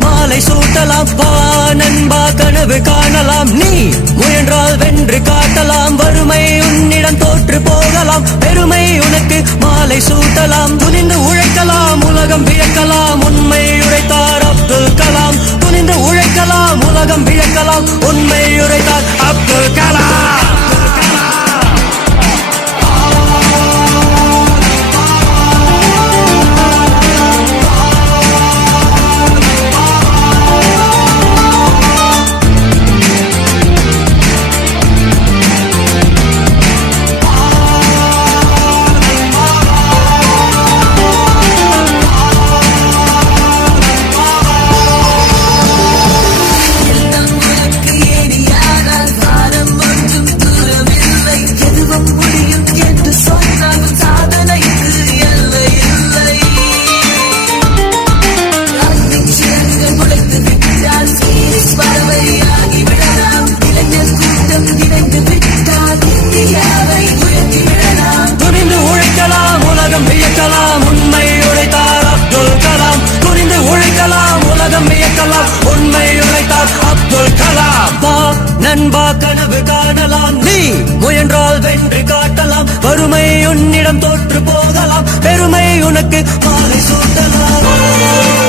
மாலை சூட்டலாம். வா நண்பா கனவு காணலாம். நீ முயன்றால் வென்று காட்டலாம். வறுமை உன்னிடம் தோற்று போகலாம். பெருமை உனக்கு மாலை சூட்டலாம். துணிந்து உழைக்கலாம், உலகம் வியக்கலாம். உண்மை உரைத்தார் அப்துல் கலாம். துணிந்து உழைக்கலாம், உலகம் வியக்கலாம். உண்மை உரைத்தார் அப்துல் கலாம். உண்மை உரைத்தார் அப்துல் கலாம். துணிந்து உழைக்கலாம், உலகம் வியக்கலாம். உண்மை உரைத்தார் அப்துல் கலாம். வா நண்பா கனவு காணலாம். நீ முயன்றால் வென்று காட்டலாம். வறுமை உன்னிடம் தோற்று போகலாம். பெருமை உனக்கு மாலை சூட்டலாம்.